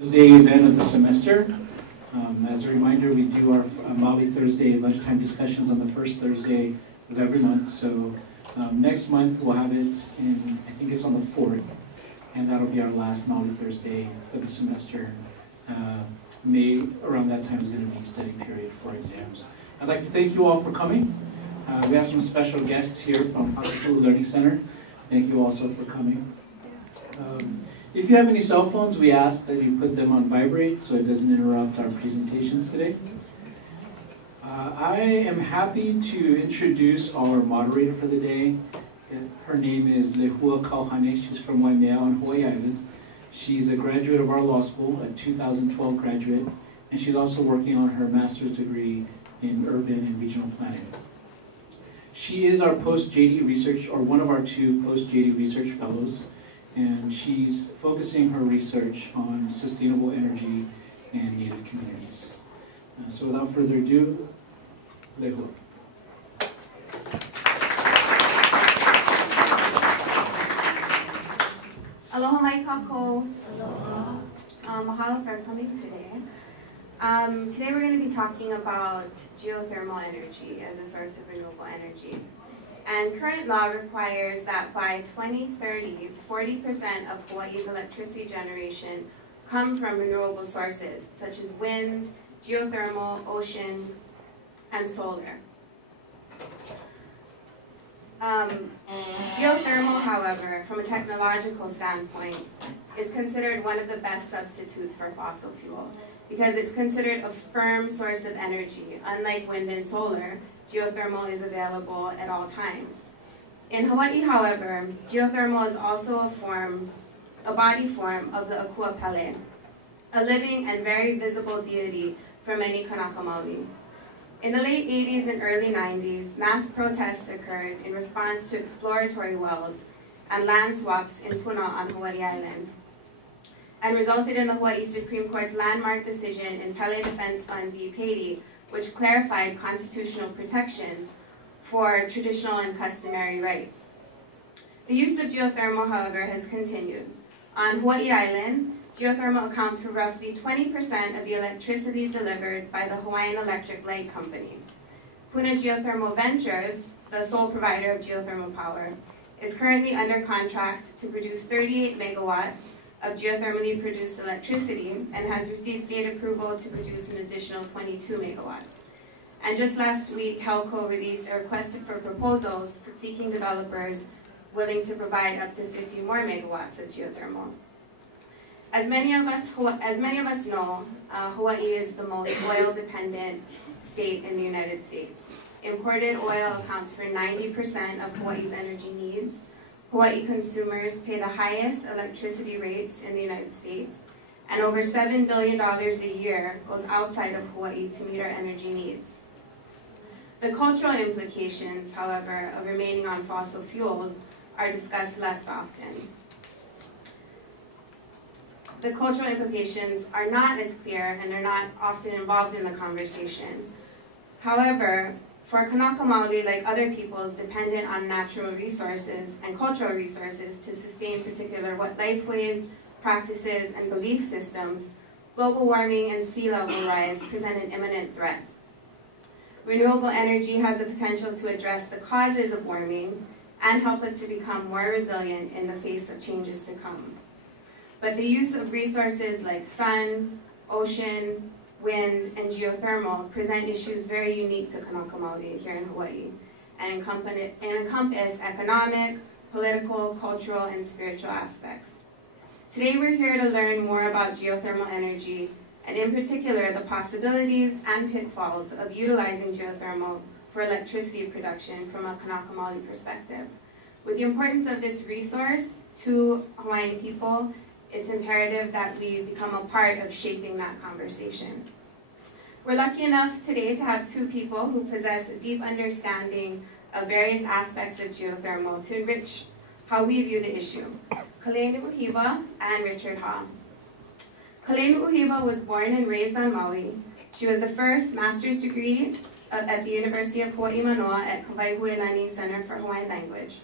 Thursday event of the semester. As a reminder, we do our Maoli Thursday lunchtime discussions on the first Thursday of every month. So next month we'll have it in, I think it's on the 4th, and that'll be our last Maoli Thursday for the semester. May around that time is going to be study period for exams. I'd like to thank you all for coming. We have some special guests here from Hakapulu Learning Center. Thank you also for coming. If you have any cell phones, we ask that you put them on vibrate so it doesn't interrupt our presentations today. I am happy to introduce our moderator for the day. Her name is Lehua Kauhane. She's from Waimea on Hawaii Island. She's a graduate of our law school, a 2012 graduate, and she's also working on her master's degree in urban and regional planning. She is our post-JD research, or one of our 2 post-JD research fellows, and she's focusing her research on sustainable energy and Native communities. So without further ado, Lehua. Aloha mai kako. Mahalo for coming today. Today we're going to be talking about geothermal energy as a source of renewable energy. And current law requires that by 2030, 40% of Hawaii's electricity generation come from renewable sources, such as wind, geothermal, ocean, and solar. Geothermal, however, from a technological standpoint, is considered one of the best substitutes for fossil fuel because it's considered a firm source of energy. Unlike wind and solar, geothermal is available at all times. In Hawaii, however, geothermal is also a body form of the Akua Pele, a living and very visible deity for many Kanaka Maoli. In the late 80s and early 90s, mass protests occurred in response to exploratory wells and land swaps in Puna on Hawaii Island, and resulted in the Hawaii Supreme Court's landmark decision in Pele Defense Fund v. Patey, which clarified constitutional protections for traditional and customary rights. The use of geothermal, however, has continued. On Hawaii Island, geothermal accounts for roughly 20% of the electricity delivered by the Hawaiian Electric Light Company. Puna Geothermal Ventures, the sole provider of geothermal power, is currently under contract to produce 38 megawatts of geothermally produced electricity and has received state approval to produce an additional 22 megawatts. And just last week, HELCO released a request for proposals for seeking developers willing to provide up to 50 more megawatts of geothermal. As many of us know, Hawaii is the most oil-dependent state in the United States. Imported oil accounts for 90% of Hawaii's energy needs. Hawaii consumers pay the highest electricity rates in the United States, and over $7 billion a year goes outside of Hawaii to meet our energy needs. The cultural implications, however, of remaining on fossil fuels are discussed less often. The cultural implications are not as clear and are not often involved in the conversation. However, for Kanaka Maoli, like other peoples dependent on natural resources and cultural resources to sustain particular lifeways, practices, and belief systems, global warming and sea level rise present an imminent threat. Renewable energy has the potential to address the causes of warming and help us to become more resilient in the face of changes to come. But the use of resources like sun, ocean, wind, and geothermal present issues very unique to Kanaka Maoli here in Hawaii and encompass economic, political, cultural, and spiritual aspects. Today we're here to learn more about geothermal energy and in particular the possibilities and pitfalls of utilizing geothermal for electricity production from a Kanaka Maoli perspective. With the importance of this resource to Hawaiian people, it's imperative that we become a part of shaping that conversation. We're lucky enough today to have 2 people who possess a deep understanding of various aspects of geothermal to enrich how we view the issue. Kalei Nu'uhiwa and Richard Ha. Kalei Nu'uhiwa was born and raised on Maui. She was the first master's degree at the University of Hawaii Manoa at Kawaihuelani Center for Hawaiian Language.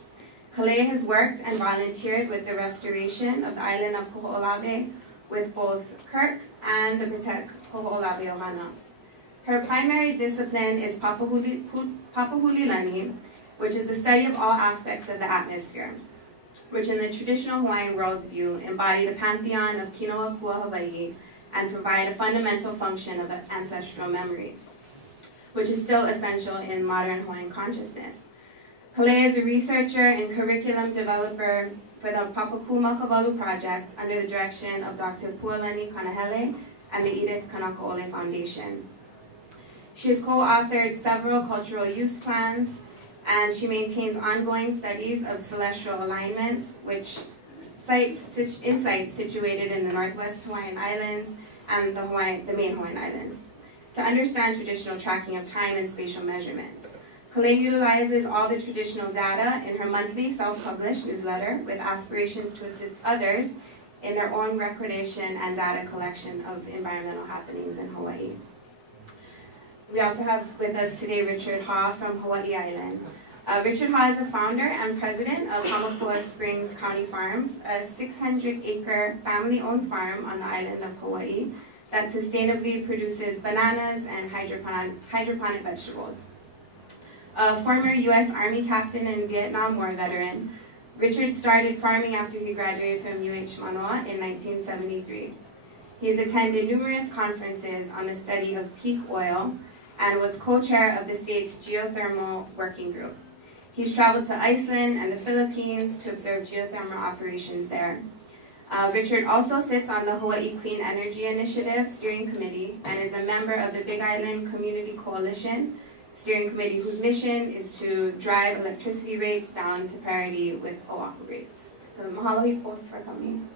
Kalei has worked and volunteered with the restoration of the island of Koho'olawe, with both Kirk and the Protect Ho'olawe Ohana. Her primary discipline is Papahulilani, which is the study of all aspects of the atmosphere, which in the traditional Hawaiian worldview embody the pantheon of Kinoa Kua Hawaii and provide a fundamental function of ancestral memory, which is still essential in modern Hawaiian consciousness. Kalea is a researcher and curriculum developer for the Papaku Makavalu project under the direction of Dr. Pualani Kanahele and the Edith Kanakaole Foundation. She has co-authored several cultural use plans, and she maintains ongoing studies of celestial alignments, which cites insights situated in the Northwest Hawaiian Islands and the main Hawaiian Islands, to understand traditional tracking of time and spatial measurements. Kalea utilizes all the traditional data in her monthly self-published newsletter with aspirations to assist others in their own recordation and data collection of environmental happenings in Hawaii. We also have with us today Richard Ha from Hawaii Island. Richard Ha is the founder and president of Hamakua Springs County Farms, a 600-acre family-owned farm on the island of Hawaii that sustainably produces bananas and hydroponic vegetables. A former U.S. Army captain and Vietnam War veteran, Richard started farming after he graduated from UH Manoa in 1973. He has attended numerous conferences on the study of peak oil and was co-chair of the state's Geothermal Working Group. He's traveled to Iceland and the Philippines to observe geothermal operations there. Richard also sits on the Hawaii Clean Energy Initiative Steering Committee and is a member of the Big Island Community Coalition Steering Committee, whose mission is to drive electricity rates down to parity with Oahu rates. So mahalo both for coming.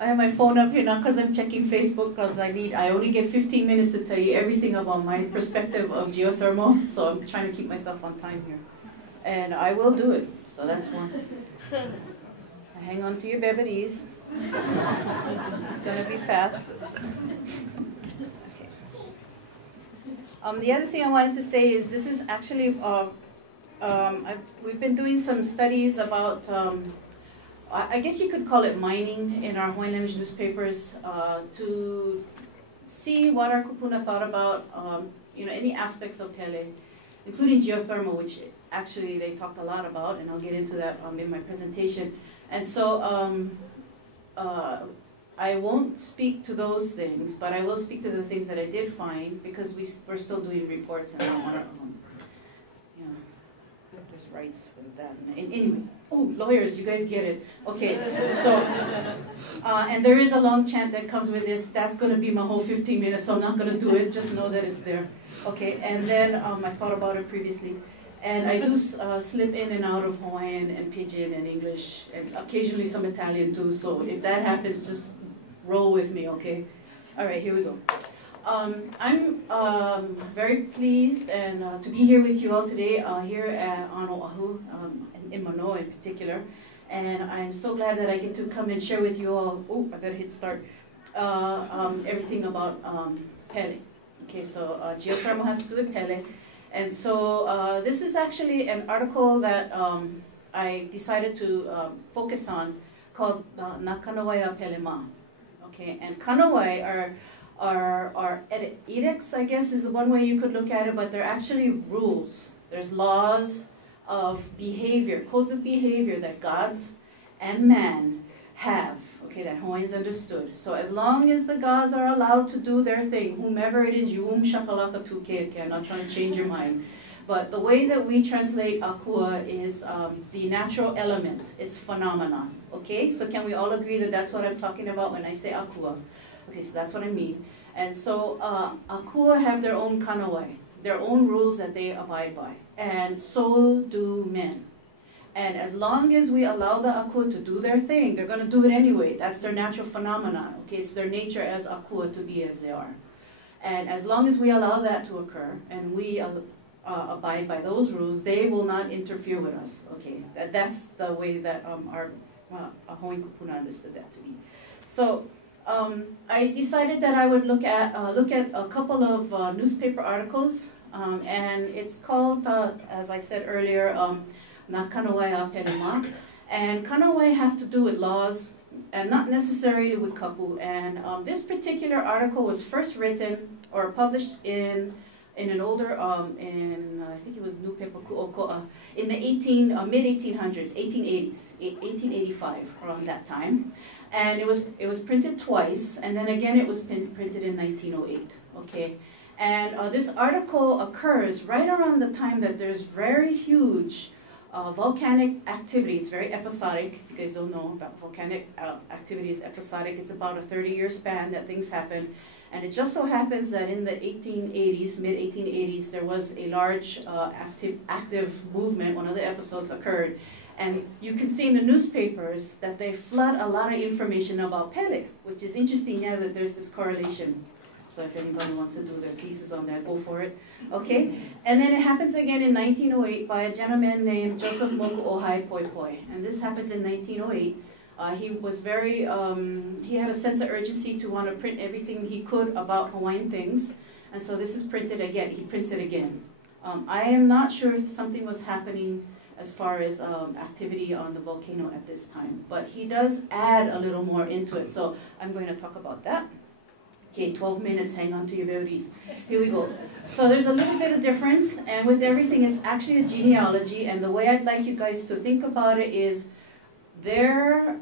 I have my phone up here now because I'm checking Facebook because I only get 15 minutes to tell you everything about my perspective of geothermal, so I'm trying to keep myself on time here. And I will do it, so that's one. Hang on to your beberies. It's going to be fast. Okay. The other thing I wanted to say is this is actually, we've been doing some studies about I guess you could call it mining in our Hawaiian language newspapers to see what our kupuna thought about, any aspects of Pele, including geothermal, which actually they talked a lot about, and I'll get into that in my presentation. And so I won't speak to those things, but I will speak to the things that I did find, because we're still doing reports, and I don't want to, there's rights with that. And anyway. Oh, lawyers, you guys get it. Okay, so, and there is a long chant that comes with this. That's going to be my whole 15 minutes, so I'm not going to do it. Just know that it's there. Okay, and then I thought about it previously. And I do slip in and out of Hawaiian and Pidgin and English, and occasionally some Italian too. So if that happens, just roll with me, okay? All right, here we go. I'm very pleased to be here with you all today, here on Oahu, in Manoa in particular, and I'm so glad that I get to come and share with you all, I better hit start, everything about Pele. Okay, so geothermal has to do with Pele, and so this is actually an article that I decided to focus on called Na Kanawai Pelema. Okay, and Kanawai are edicts, I guess, is one way you could look at it, but they're actually rules. There's laws of behavior, codes of behavior that gods and man have, okay, that Hawaiians understood. So as long as the gods are allowed to do their thing, whomever it is, yum shakalaka tuke, I'm not trying to change your mind. But the way that we translate akua is the natural element, it's phenomenon, okay? So can we all agree that that's what I'm talking about when I say akua? Okay, so that's what I mean. And so akua have their own kanawai, their own rules that they abide by. And so do men. And as long as we allow the akua to do their thing, they're going to do it anyway. That's their natural phenomenon. Okay, it's their nature as akua to be as they are. And as long as we allow that to occur, and we abide by those rules, they will not interfere with us. Okay, that's the way that our Hawaiian kupuna understood that to be. So I decided that I would look at a couple of newspaper articles, and it's called, as I said earlier, Na Kanawai Pelema. And Kanawai have to do with laws and not necessarily with kapu. And this particular article was first written or published in an older, I think it was newspaper Ku'oko'a, in the mid-1800s, 1880s, 1885, around that time. And it was printed twice, and then again it was printed in 1908, okay? And this article occurs right around the time that there's very huge volcanic activity. It's very episodic. If you guys don't know about volcanic activity, is episodic. It's about a 30-year span that things happen. And it just so happens that in the 1880s, mid-1880s, there was a large active movement. One of the episodes occurred. And you can see in the newspapers that they flood a lot of information about Pele, which is interesting, yeah, that there's this correlation. So if anybody wants to do their thesis on that, go for it. Okay? And then it happens again in 1908 by a gentleman named Joseph Moku Ohai Poi Poi. And this happens in 1908. He was very, he had a sense of urgency to want to print everything he could about Hawaiian things. And so this is printed again. He prints it again. I am not sure if something was happening as far as activity on the volcano at this time. But he does add a little more into it. So I'm going to talk about that. Okay, 12 minutes, hang on to your berries. Here we go. So there's a little bit of difference, and with everything, it's actually a genealogy, and the way I'd like you guys to think about it is their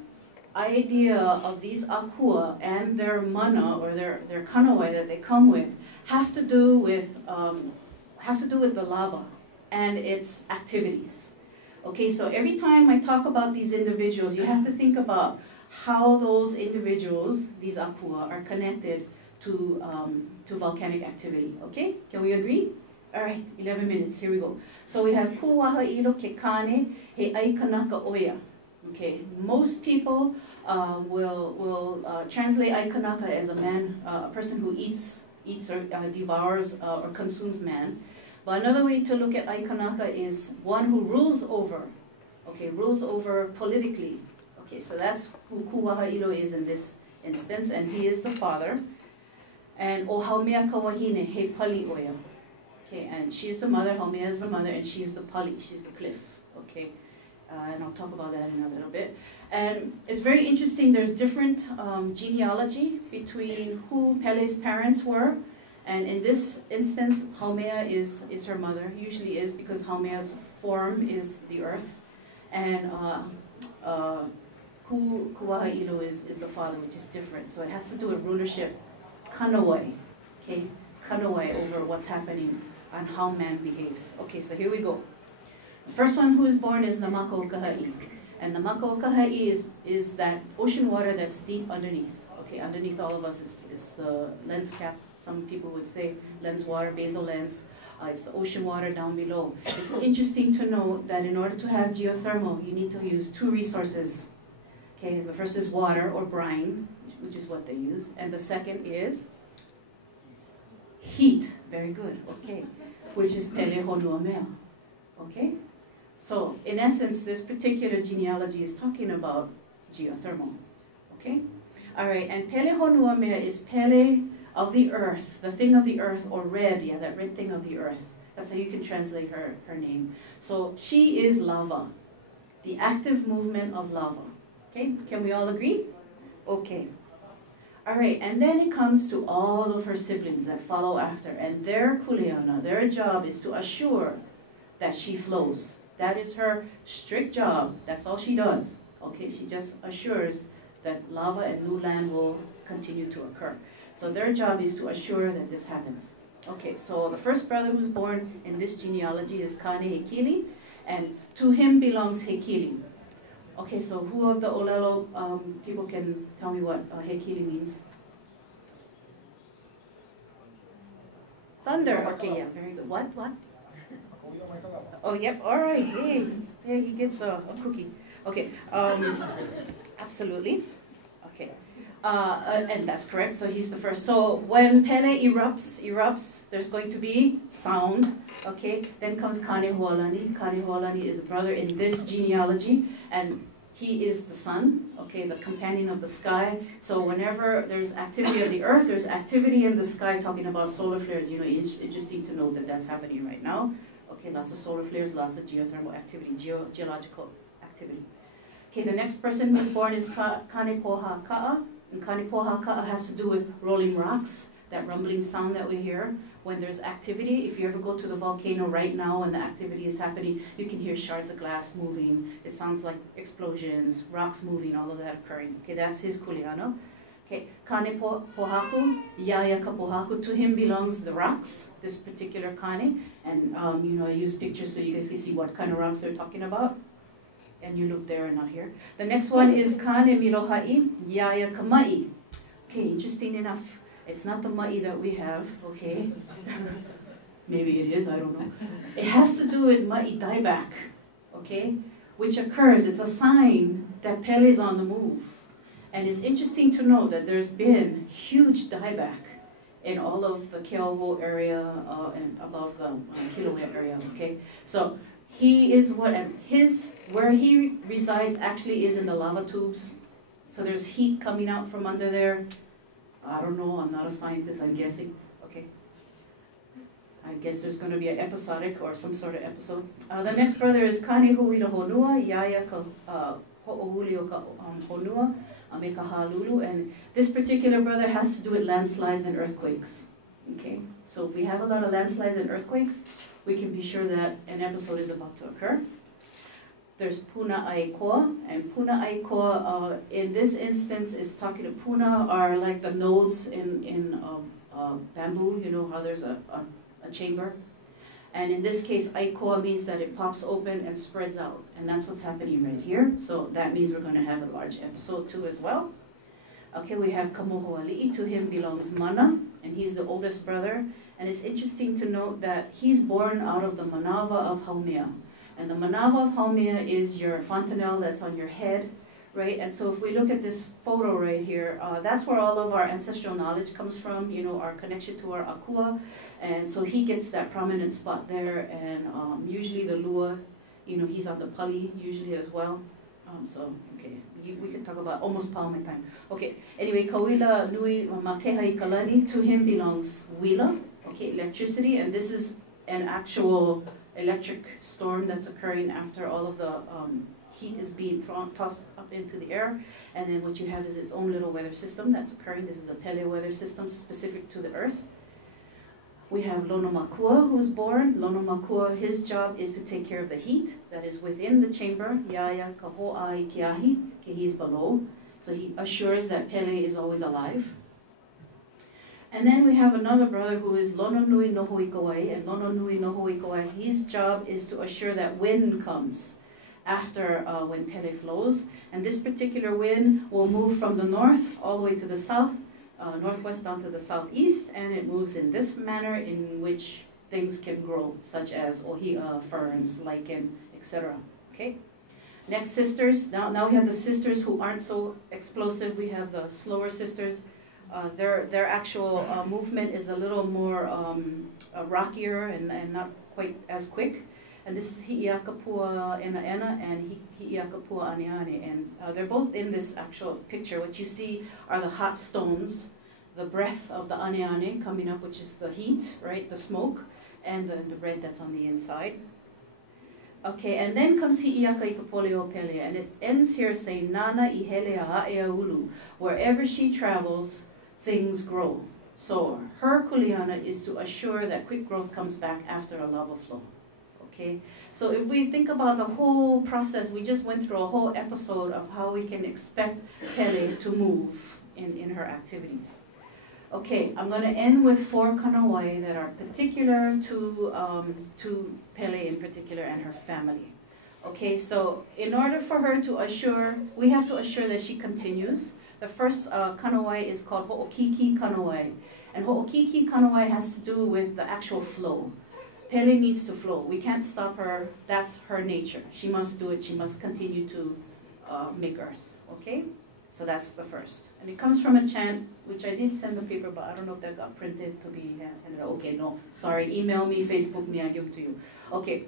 idea of these akua and their mana, or their kanawai that they come with, have to do with the lava and its activities. Okay, so every time I talk about these individuals, you have to think about how those individuals, these akua, are connected to volcanic activity. Okay, can we agree? All right, 11 minutes, here we go. So we have kuwaha ilo ke kane he aikanaka oya. Okay, most people will translate aikanaka as a man, a person who eats or devours or consumes man. But another way to look at aikanaka is one who rules over, okay, rules over politically. Okay, so that's who kuwaha ilo is in this instance, and he is the father. And o haumea kawahine he pali oya. Okay, and she's the mother, Haumea is the mother, and she's the pali, she's the cliff. Okay, and I'll talk about that in a little bit. And it's very interesting, there's different genealogy between who Pele's parents were. And in this instance, Haumea is her mother, usually is, because Haumea's form is the earth. And Kuwaha ilo is the father, which is different. So it has to do with rulership, kanawai, okay? Kanawai over what's happening and how man behaves. Okay, so here we go. The first one who is born is the Mako Kahai. And the Mako Kahai is that ocean water that's deep underneath. Okay, underneath all of us, it's the lens cap. Some people would say lens water, basal lens. It's the ocean water down below. It's interesting to note that in order to have geothermal, you need to use two resources. Okay, the first is water or brine, which is what they use. And the second is heat. Very good, okay. Which is pele honua mea. Okay? So, in essence, this particular genealogy is talking about geothermal. Okay? Alright, and pele honua mea is pele of the earth, the thing of the earth, or red, yeah, that red thing of the earth. That's how you can translate her name. So, she is lava, the active movement of lava. Okay, can we all agree? Okay. Alright, and then it comes to all of her siblings that follow after, and their kuleana, their job is to assure that she flows. That is her strict job. That's all she does. Okay, she just assures that lava and new land will continue to occur. So their job is to assure that this happens. Okay, so the first brother who's born in this genealogy is Kane Hekili, and to him belongs Hekili. Okay, so who of the Olelo people can tell me what Hekili means? Thunder. Okay, yeah, very good. What? Oh, yep. All right. Hey, there he gets a cookie. Okay. Absolutely. Okay. And that's correct. So he's the first. So when Pele erupts, there's going to be sound. Okay. Then comes Kane Hualani. Kane Hualani is a brother in this genealogy, and he is the sun. Okay, the companion of the sky. So whenever there's activity of the earth, there's activity in the sky. Talking about solar flares. You know, it's interesting to know that that's happening right now. Okay, lots of solar flares, lots of geothermal activity, geological activity. Okay, the next person who's born is Kane Poha Ka'a. And Kane Poha Ka'a has to do with rolling rocks, that rumbling sound that we hear when there's activity. If you ever go to the volcano right now and the activity is happening, you can hear shards of glass moving. It sounds like explosions, rocks moving, all of that occurring. Okay, that's his kuleana. Okay, Kane Pohaku, Yaya Kapohaku, to him belongs the rocks, this particular Kane. And I use pictures so you guys can see what kind of rocks they're talking about. And you look there and not here. The next one is Kane Milohai, Yaya Kamai. Okay, interesting enough. It's not the ma'i that we have, okay? Maybe it is, I don't know. It has to do with ma'i dieback, okay? Which occurs, it's a sign that Pele is on the move. And it's interesting to know that there's been huge dieback in all of the Keauhou area and above the Kilauea area, okay? So he is where he resides actually is in the lava tubes. So there's heat coming out from under there. I don't know, I'm not a scientist, I'm guessing. Okay. I guess there's going to be an episodic or some sort of episode. The next brother is Kane Huila Honua, Yaya Ho'ohulio Honua, Ameka Halulu. And this particular brother has to do with landslides and earthquakes. Okay. So if we have a lot of landslides and earthquakes, we can be sure that an episode is about to occur. There's Puna Aikoa, and Puna Aikoa in this instance is talking to Puna are like the nodes in bamboo, you know how there's a chamber. And in this case, Aikoa means that it pops open and spreads out, and that's what's happening right here. So that means we're going to have a large episode too as well. Okay, we have Kamohoali'i, to him belongs Mana, and he's the oldest brother. And it's interesting to note that he's born out of the Manava of Haumea. And the Manava of Haumea is your fontanelle that's on your head, right? And so if we look at this photo right here, that's where all of our ancestral knowledge comes from, you know, our connection to our akua. And so he gets that prominent spot there, and usually the lua, you know, he's on the pali usually as well. Okay, we can talk about almost palm time. Okay, anyway, Kawila Nui Makehai Kalani, to him belongs Wila, okay, electricity, and this is an actual electric storm that's occurring after all of the heat is being tossed up into the air. And then what you have is its own little weather system that's occurring. This is a tele-weather system specific to the earth. We have Lono Makua, who's born. Lono Makua, his job is to take care of the heat that is within the chamber. Yaya Kaho'ai Kiahi, he's below. So he assures that Pele is always alive. And then we have another brother who is Lono Nui Nohoikawai, and Lono Nui Nohoikawai, his job is to assure that wind comes after when Pele flows. And this particular wind will move from the north all the way to the south, northwest down to the southeast, and it moves in this manner in which things can grow, such as ohia, ferns, lichen, etc. Okay. Next, sisters. Now we have the sisters who aren't so explosive. We have the slower sisters. Their actual movement is a little more rockier and not quite as quick. And this is Hi'iakapua Ena and Hi'iakapua Aniane. And they're both in this actual picture. What you see are the hot stones, the breath of the Aniane coming up, which is the heat, right, the smoke, and the red that's on the inside. Okay, and then comes Hi'iaka Ikapoleo Pele, and it ends here saying, Nana Ihelea Ha'ea Ulu. Wherever she travels, things grow. So her kuleana is to assure that quick growth comes back after a lava flow. Okay, so if we think about the whole process, we just went through a whole episode of how we can expect Pele to move in her activities. Okay, I'm going to end with 4 kanawai that are particular to Pele in particular and her family. Okay, so in order for her to assure, we have to assure that she continues. The first kanawai is called Ho'okiki kanawai. And Ho'okiki kanawai has to do with the actual flow. Pele needs to flow. We can't stop her. That's her nature. She must do it. She must continue to make earth. Okay? So that's the first. And it comes from a chant, which I did send the paper, but I don't know if that got printed to be handed. Okay, no. Sorry. Email me, Facebook me, I give it to you. Okay.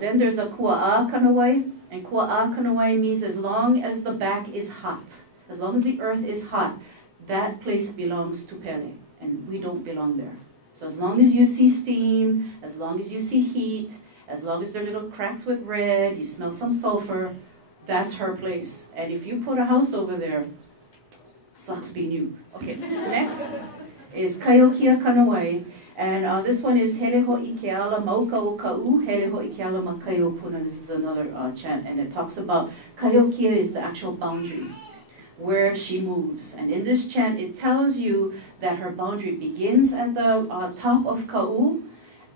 Then there's a kua'a kanawai. And kua'a kanawai means as long as the back is hot, as long as the earth is hot, that place belongs to Pele. And we don't belong there. So as long as you see steam, as long as you see heat, as long as there are little cracks with red, you smell some sulfur, That's her place. And if you put a house over there, sucks being you. Okay, next is Kaiokia Kanawai. And this one is Here ho i ke ala mauka o ka'u, here ho i ke ala makaio puna. This is another chant, and it talks about Kaiokia is the actual boundary, where she moves. And in this chant, it tells you that her boundary begins at the top of Ka'u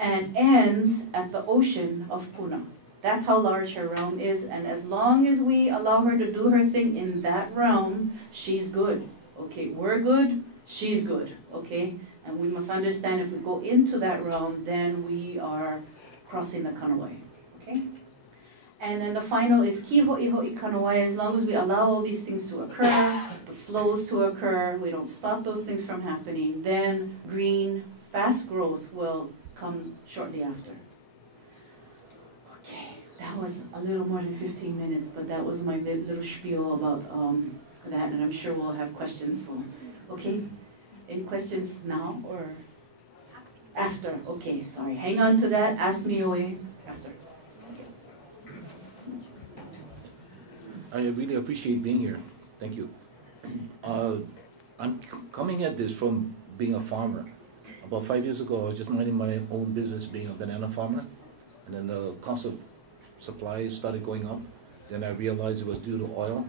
and ends at the ocean of Puna. That's how large her realm is, and as long as we allow her to do her thing in that realm, she's good. Okay, we're good, she's good, okay? And we must understand if we go into that realm, then we are crossing the Kanawai, okay? And then the final is ki ho'i ho'i kanawai. As long as we allow all these things to occur, the flows to occur, we don't stop those things from happening, then green, fast growth will come shortly after. Okay, that was a little more than 15 minutes, but that was my little spiel about that, and I'm sure we'll have questions. So, okay, any questions now or after? Okay, sorry, hang on to that, ask me away after. I really appreciate being here. Thank you. I'm coming at this from being a farmer. About 5 years ago, I was just minding my own business being a banana farmer. And then the cost of supplies started going up. Then I realized it was due to oil.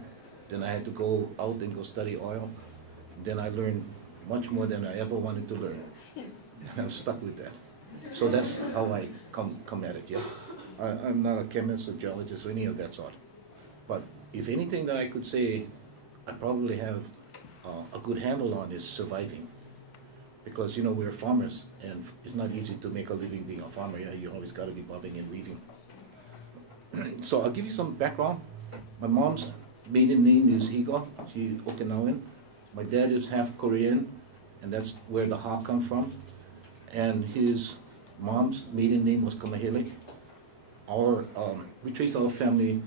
Then I had to go out and go study oil. Then I learned much more than I ever wanted to learn. And I'm stuck with that. So that's how I come at it, yeah? I'm not a chemist or geologist or any of that sort. But if anything that I could say I probably have a good handle on is surviving. Because, you know, we're farmers, and it's not easy to make a living being a farmer. Yeah, you always got to be bobbing and weaving. So I'll give you some background. My mom's maiden name is Higo. She's Okinawan. My dad is half Korean, and that's where the Ha comes from. And his mom's maiden name was Kamahele. We trace our family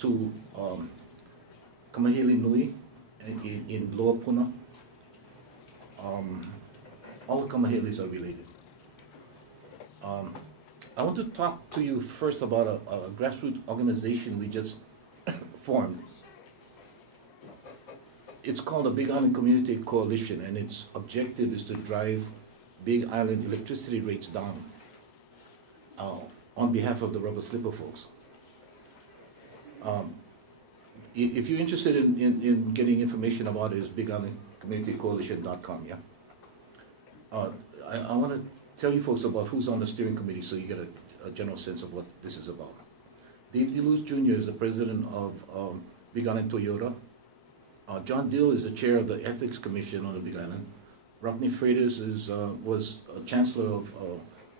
to Kamahele Nui in Lower Puna. All Kamaheles are related. I want to talk to you first about a grassroots organization we just formed. It's called the Big Island Community Coalition, and its objective is to drive Big Island electricity rates down on behalf of the rubber slipper folks. If you're interested in getting information about it, it's bigislandcommunitycoalition.com, yeah? I want to tell you folks about who's on the steering committee so you get a general sense of what this is about. Dave DeLuz Jr. is the president of Big Island Toyota. John Dill is the chair of the Ethics Commission on the Big Island. Rodney Freitas was a chancellor of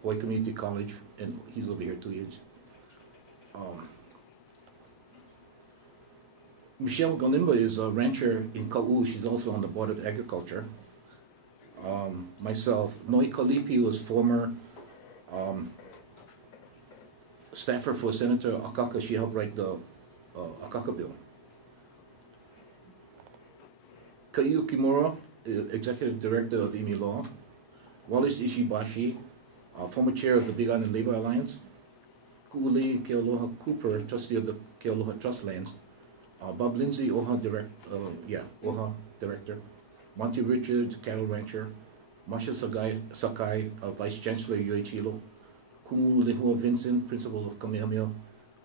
Hawaii Community College, and he's over here 2 years. Michelle Galimba is a rancher in Ka'u. She's also on the Board of Agriculture. Myself, Noi Kalipi was former staffer for Senator Akaka. She helped write the Akaka bill. Kaiu Kimura, executive director of IMI Law. Wallace Ishibashi, former chair of the Big Island Labor Alliance. Ku'uli Kealoha Cooper, trustee of the Kealoha Trust Lands. Bob Lindsay, OHA director. Monty Richards, cattle rancher. Marsha Sakai, vice chancellor, UH Hilo. Kumu Lehua Vincent, principal of Kamehameha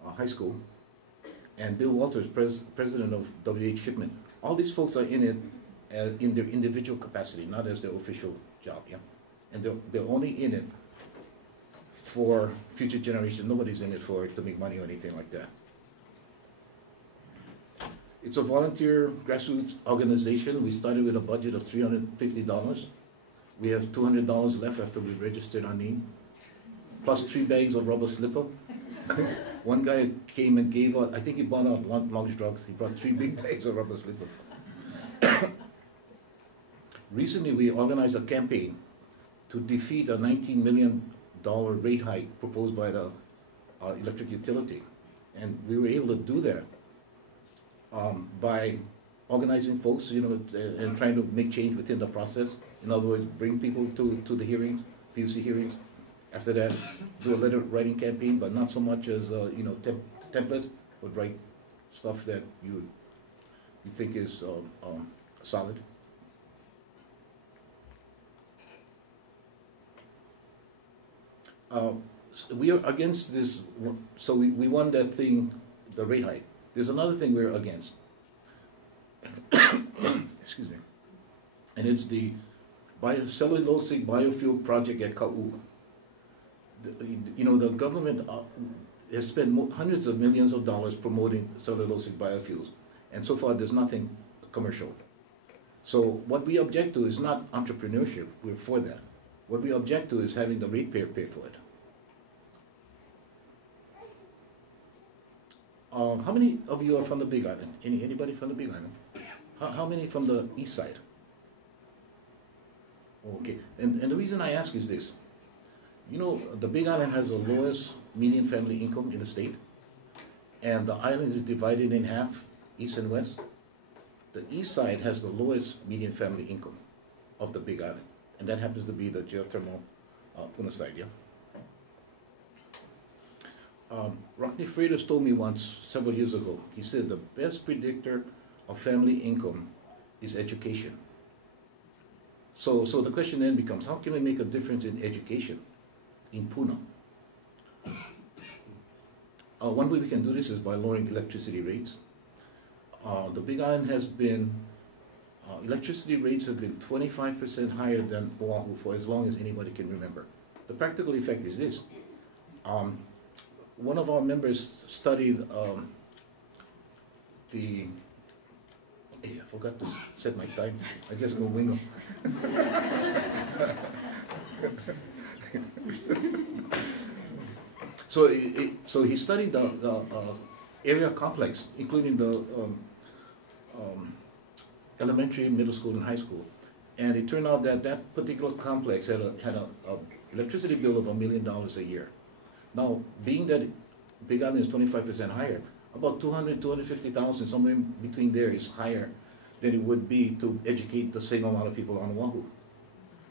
High School. And Bill Walters, president of WH Shipment. All these folks are in it in their individual capacity, not as their official job, yeah? And they're only in it for future generations. Nobody's in it to make money or anything like that. It's a volunteer grassroots organization. We started with a budget of $350. We have $200 left after we registered our name, plus 3 bags of rubber slipper. One guy came and gave out, I think he bought out lunch drugs. He brought 3 big bags of rubber slipper. Recently, we organized a campaign to defeat a $19 million rate hike proposed by the electric utility. And we were able to do that by organizing folks, you know, and trying to make change within the process. In other words, bring people to the hearings, PUC hearings. After that, do a letter writing campaign, but not so much as, template, would write stuff that you think is solid. We are against this, so we won that thing, the rate hike. There's another thing we're against. Excuse me. And it's the cellulosic biofuel project at Ka'u. The government has spent hundreds of millions of dollars promoting cellulosic biofuels, and so far there's nothing commercial. So what we object to is not entrepreneurship, we're for that. What we object to is having the ratepayer pay for it. How many of you are from the Big Island? Anybody from the Big Island? How many from the east side? Okay, and the reason I ask is this. The Big Island has the lowest median family income in the state, and the island is divided in half, east and west. The east side has the lowest median family income of the Big Island, and that happens to be the geothermal Puna side, yeah? Rodney Freitas told me once, several years ago, he said the best predictor of family income is education. So the question then becomes, how can we make a difference in education in Puna? One way we can do this is by lowering electricity rates. The Big Island has been, electricity rates have been 25% higher than Oahu for as long as anybody can remember. The practical effect is this. One of our members studied hey, I forgot to set my time. I just go wing them. So he studied the area complex, including the elementary, middle school, and high school. And it turned out that that particular complex had a electricity bill of $1 million a year. Now, being that Big Island is 25% higher, about 250,000, somewhere in between there, is higher than it would be to educate the same amount of people on Oahu.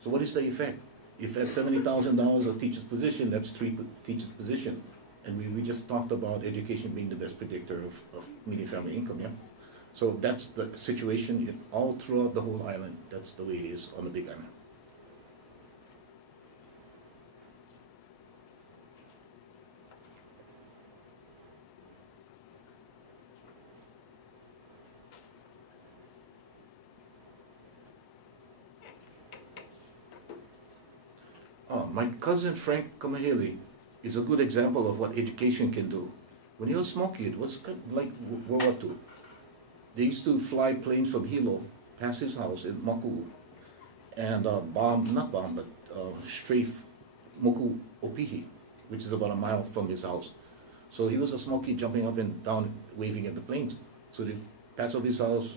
So what is the effect? If at $70,000 a teacher's position, that's 3 teachers' position. And we just talked about education being the best predictor of median family income, yeah? So that's the situation all throughout the whole island. That's the way it is on the Big Island. My cousin Frank Kamahili is a good example of what education can do. When he was a small kid, it was kind of like World War II. They used to fly planes from Hilo past his house in Maku'u and strafe Moku Opihi, which is about a mile from his house. So he was a small kid jumping up and down, waving at the planes. So they pass over his house,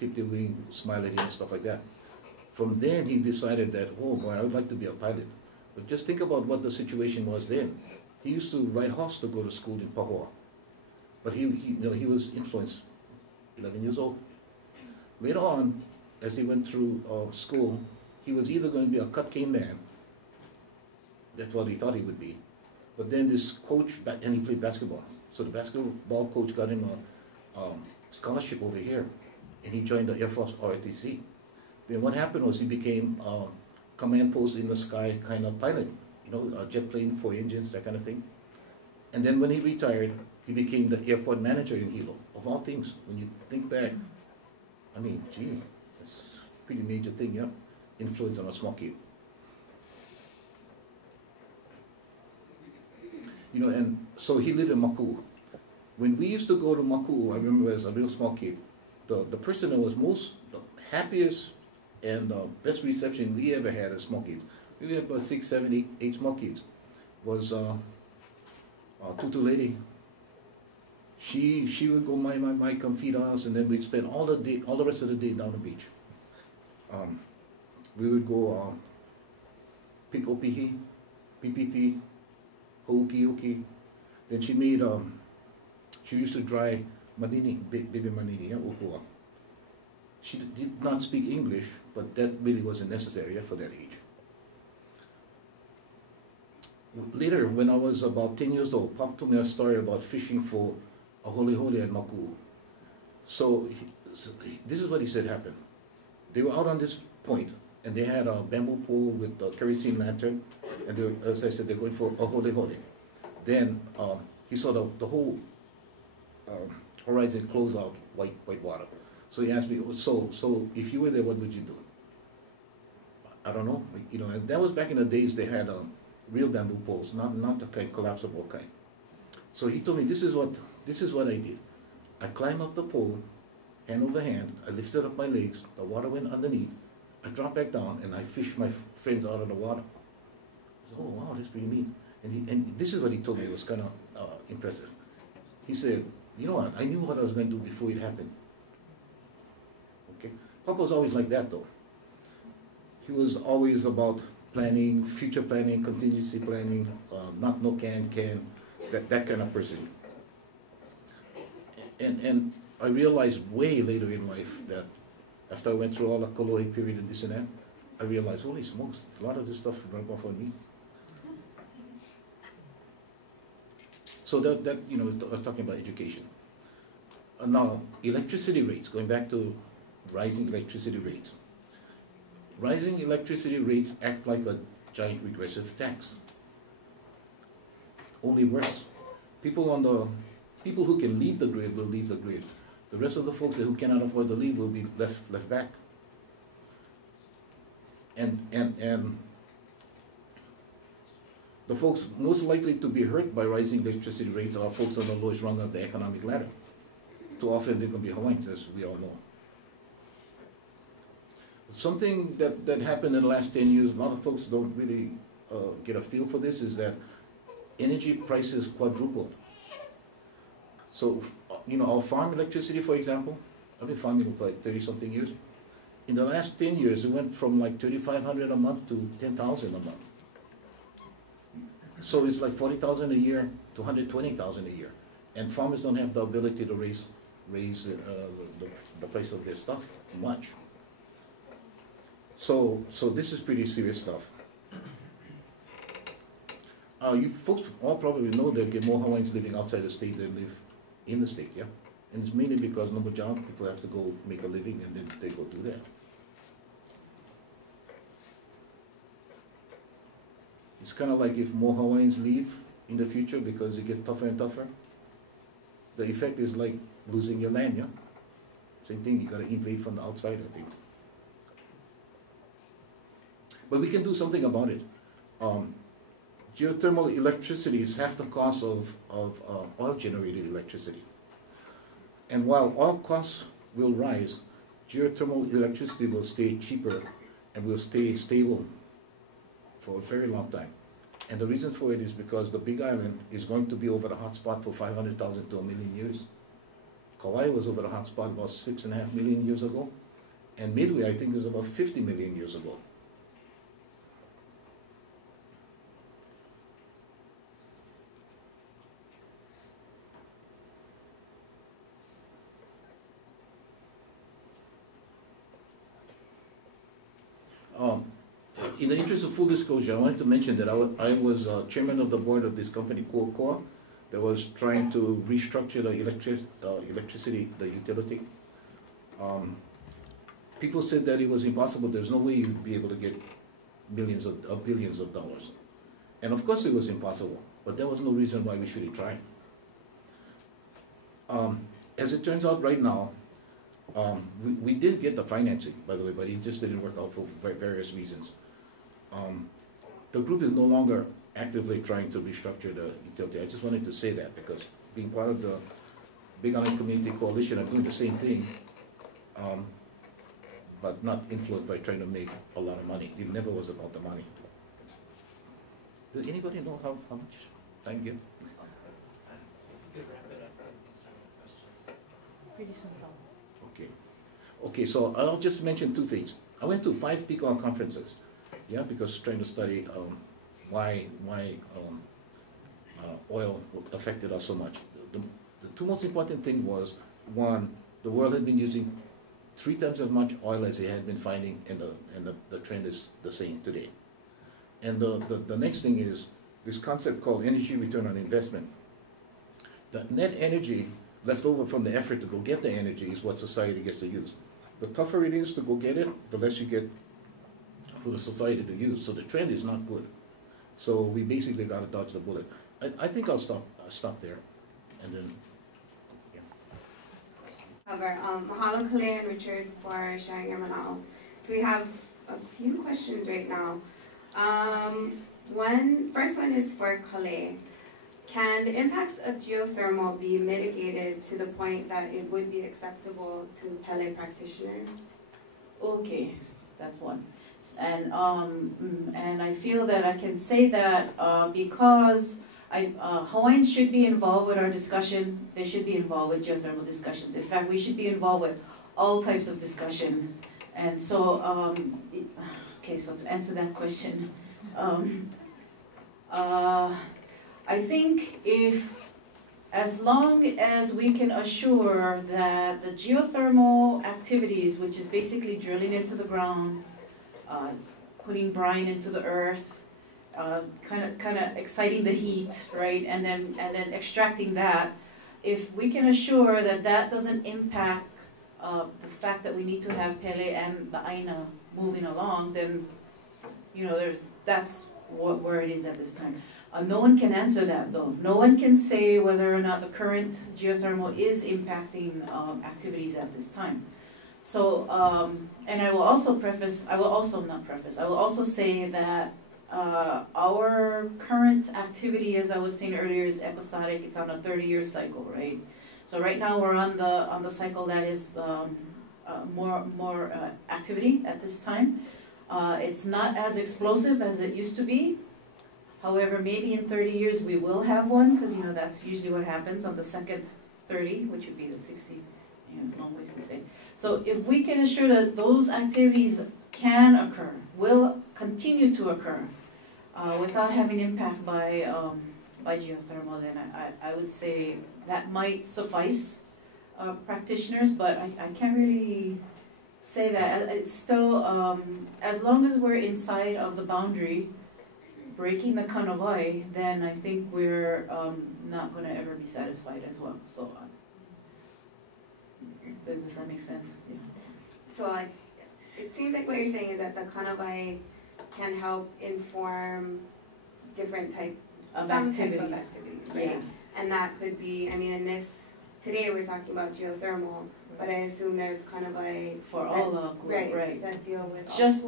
tip their wing, smile at him and stuff like that. From then he decided that, oh boy, I would like to be a pilot. But just think about what the situation was then. He used to ride horse to go to school in Pahoa. But he was influenced, 11 years old. Later on, as he went through school, he was either going to be a cut cane man, that's what he thought he would be, but then this coach, and he played basketball. So the basketball coach got him a scholarship over here, and he joined the Air Force ROTC. Then what happened was he became command post in the sky kind of pilot, a jet plane, 4 engines, that kind of thing. And then when he retired, he became the airport manager in Hilo, of all things. When you think back, I mean, gee, that's a pretty major thing, yeah? Influence on a small kid. And so he lived in Maku'u. When we used to go to Maku'u, I remember as a real small kid, the person that was the happiest and best reception we ever had as small kids, we had about 6, 7, 8 small kids, was Tutu lady. She would go come feed us, and then we'd spend all the rest of the day down the beach. We would go pick opihi, PPP, ho'uki. Then she made she used to dry manini, baby manini, ukua. She did not speak English, but that really wasn't necessary for that age. Later, when I was about 10 years old, Pop told me a story about fishing for a holy holy at Maku. So, this is what he said happened. They were out on this point, and they had a bamboo pole with a kerosene lantern, and they were, as I said, they're going for a holy holy. Then he saw the whole horizon close out, white water. So he asked me, so if you were there, what would you do? I don't know. You know, and that was back in the days they had real bamboo poles, not the kind collapsible kind. So he told me, this is what I did. I climbed up the pole, hand over hand. I lifted up my legs. The water went underneath. I dropped back down, and I fished my friends out of the water. I said, oh wow, that's pretty neat. And this is what he told me. It was kind of impressive. He said, you know what? I knew what I was going to do before it happened. Okay. Papa was always like that, though. He was always about planning, future planning, contingency planning, not no can, that kind of person. And I realized way later in life that after I went through all the Kolohe period and this and that, I realized, holy smokes, a lot of this stuff rubbed off on me. So that you know, I was talking about education. Now, electricity rates, going back to rising electricity rates. Rising electricity rates act like a giant regressive tax. Only worse. People who can leave the grid will leave the grid. The rest of the folks who cannot afford to leave will be left back. And the folks most likely to be hurt by rising electricity rates are folks on the lowest rung of the economic ladder. Too often they're going to be Hawaiians, as we all know. Something that happened in the last 10 years, a lot of folks don't really get a feel for this, is that energy prices quadrupled. So, you know, our farm electricity, for example, I've been farming for like 30-something years. In the last 10 years, it went from like $3,500 a month to $10,000 a month. So it's like $40,000 a year to $120,000 a year. And farmers don't have the ability to raise the price of their stuff much. So this is pretty serious stuff. You folks all probably know there get more Hawaiians living outside the state than live in the state, yeah? And it's mainly because no more job, people have to go make a living and then they go do that. It's kind of like if more Hawaiians leave in the future because it gets tougher and tougher, the effect is like losing your land, yeah? Same thing, you gotta invade from the outside, I think. But we can do something about it. Geothermal electricity is half the cost of oil-generated electricity. And while oil costs will rise, geothermal electricity will stay cheaper and will stay stable for a very long time. And the reason for it is because the Big Island is going to be over the hotspot for 500,000 to 1 million years. Kauai was over the hotspot about 6.5 million years ago. And Midway, I think, was about 50 million years ago. In the interest of full disclosure, I wanted to mention that I was chairman of the board of this company, Koa, that was trying to restructure the electricity, the utility. People said that it was impossible. There's no way you'd be able to get billions of dollars. And of course it was impossible, but there was no reason why we shouldn't try. As it turns out right now, we did get the financing, by the way, but it just didn't work out for various reasons. The group is no longer actively trying to restructure the utility. I just wanted to say that because being part of the Big Island Community Coalition, I'm doing the same thing, but not influenced by trying to make a lot of money. It never was about the money. Does anybody know how much time you get? Pretty soon. Okay. Okay, so I'll just mention two things. I went to 5 peak oil conferences, yeah, because trying to study why oil affected us so much. The two most important thing was, one, the world had been using 3 times as much oil as it had been finding, and the trend is the same today. And the next thing is this concept called energy return on investment. The net energy left over from the effort to go get the energy is what society gets to use. The tougher it is to go get it, the less you get for the society to use. So the trend is not good. So we basically got to dodge the bullet. I think I'll stop there, and then. Cover. Mahalo, Kale, and Richard for sharing your manao. So we have a few questions right now. First one is for Kale. Can the impacts of geothermal be mitigated to the point that it would be acceptable to Pele practitioners? Okay, that's one. And I feel that I can say that because Hawaiians should be involved with our discussion. They should be involved with geothermal discussions. In fact, we should be involved with all types of discussion. And so, okay, so to answer that question, I think as long as we can assure that the geothermal activities, which is basically drilling into the ground, putting brine into the earth, kind of exciting the heat, right, and then extracting that. If we can assure that that doesn't impact the fact that we need to have Pele and the Aina moving along, then that's where it is at this time. No one can answer that though. No one can say whether or not the current geothermal is impacting activities at this time. So, and I will also say that our current activity, as I was saying earlier, is episodic. It's on a 30-year cycle, right? So right now we're on the cycle that is more activity at this time. It's not as explosive as it used to be. However, maybe in 30 years we will have one, because that's usually what happens on the second 30, which would be the 60. Long ways to say. So if we can assure that those activities can occur, will continue to occur, without having impact by geothermal, then I would say that might suffice practitioners, but I can't really say that. It's still, as long as we're inside of the boundary, breaking the kanawai, then I think we're not going to ever be satisfied as well. So. Does that make sense? Yeah. So it seems like what you're saying is that the kanawai can help inform different type of activities, right? Yeah. And that could be, today we're talking about geothermal, but I assume there's kanawai for all right, that deal with just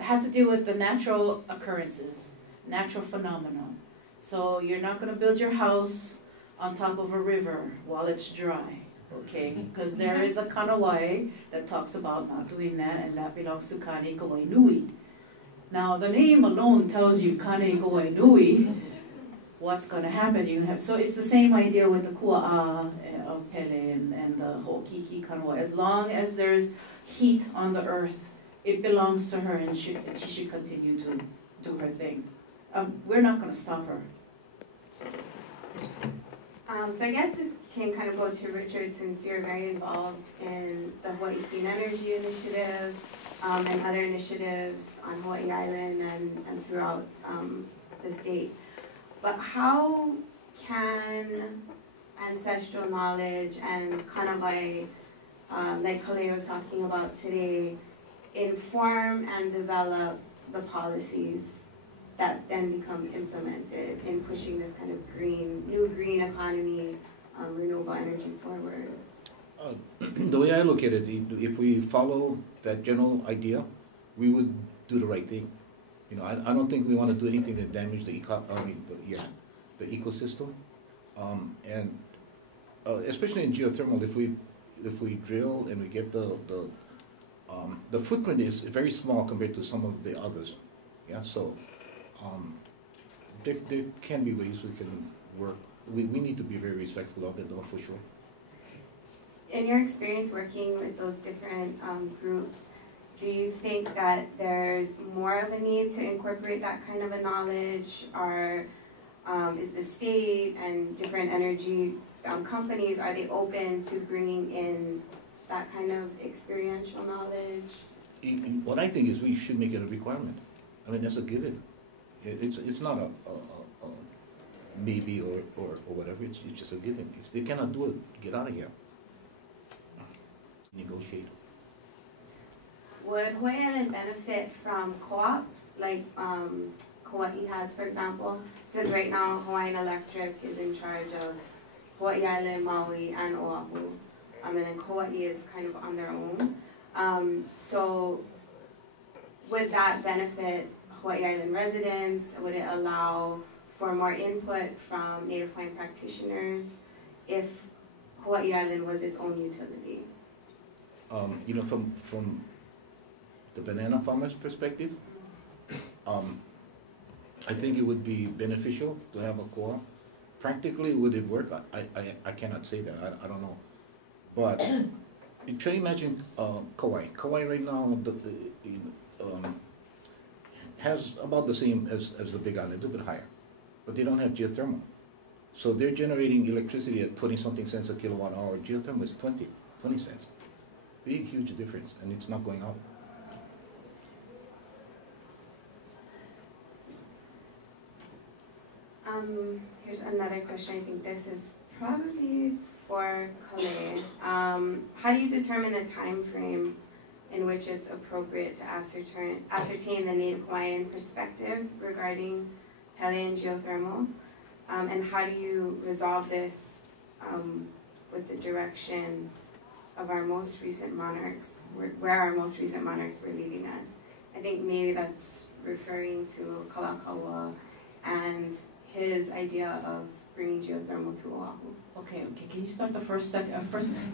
have to deal with the natural occurrences, natural phenomena. So you're not going to build your house on top of a river while it's dry. Okay, because there is a kanawai that talks about not doing that, and that belongs to Kane Kawai Nui. Now, the name alone tells you Kane Kawai Nui, what's going to happen. So it's the same idea with the kua'a of Pele and the ho'okiki kanawai. As long as there's heat on the earth, it belongs to her, and she should continue to do her thing. We're not going to stop her. So I guess this can kind of go to Richard, since you're very involved in the Hawaii Clean Energy Initiative and other initiatives on Hawaii Island and throughout the state. But how can ancestral knowledge and kanawai, like Kale was talking about today, inform and develop the policies that then become implemented in pushing this kind of new green economy, renewable energy forward? The way I look at it, if we follow that general idea, we would do the right thing. I don't think we want to do anything that damage the ecosystem, and especially in geothermal, if we drill and we get the footprint is very small compared to some of the others. Yeah, so there can be ways we can work. We need to be very respectful of it, though, for sure. In your experience working with those different groups, do you think that there's more of a need to incorporate that kind of a knowledge, or is the state and different energy companies, are they open to bringing in that kind of experiential knowledge? What I think is we should make it a requirement. That's a given. It's not maybe or whatever. It's just a given. If they cannot do it, get out of here. Negotiate. Would Hawaii Island benefit from co-op, like Kauai has, for example? Because right now Hawaiian Electric is in charge of Hawaii Island, Maui, and Oahu. And then Kauai is kind of on their own. So would that benefit Hawaii Island residents? Would it allow for more input from Native Hawaiian practitioners if Hawaii Island was its own utility? You know, from the banana farmer's perspective, I think it would be beneficial to have a co-op. Practically, would it work? I cannot say that. I don't know. But try to imagine Kauai. Kauai right now has about the same as the Big Island, a little bit higher. But they don't have geothermal. So they're generating electricity at 20-something cents a kilowatt hour. Geothermal is 20 cents. Big, huge difference, and it's not going up. Here's another question. I think this is probably for Kale. How do you determine the time frame in which it's appropriate to ascertain the Native Hawaiian perspective regarding Pele and geothermal? And how do you resolve this with the direction of our most recent monarchs, where our most recent monarchs were leading us? I think maybe that's referring to Kalakaua and his idea of bringing geothermal to Oahu. Okay, can you start the first part